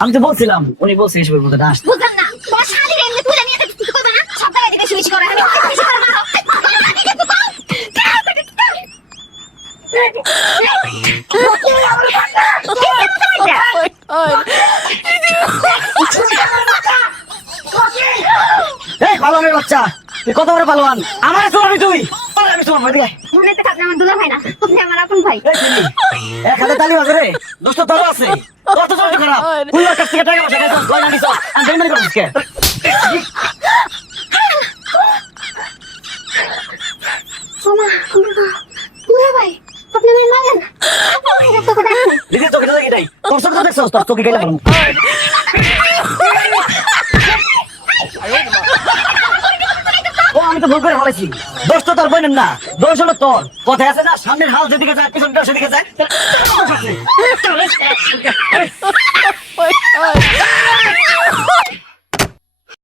আমি তো বলছিলাম উনি বলছে এসবের মধ্যে না আসতে। বুঝলাম না তোমার শালীর এমনি তুলে নিয়ে তো কিছু করবে না সব জায়গায় বেশি বেশি করে আমি বেশি করে মারো এই পালোয়ানের বাচ্চা তুই কত বড় পালোয়ান আমার চলবি তুই আমি তোমার ভাই মনে তো আপনি আমার দুলা ভাই না আপনি আমার আপন ভাই এক হাতে তালি বাজে রে দোস্ত তোর আছে কত চলতে খারাপ তুই ওর কাছ থেকে টাকা পয়সা খাইছিস গয়না নিছ আমি বেইমানি করছিস কে মামা দুলা ভাই আপনি আমার মারেন আপনি আমার তো কথা দিদি তোকে দেখি নাই তোর চোখে দেখছস তোর চোখে গেলে বলুন ও আমি তো ভুল করে বলেছি দোষ তো তোর বোনের না দোষ হলো তোর কথায় আছে না সামনের হাল যেদিকে যায় পিছনটা সেদিকে যায়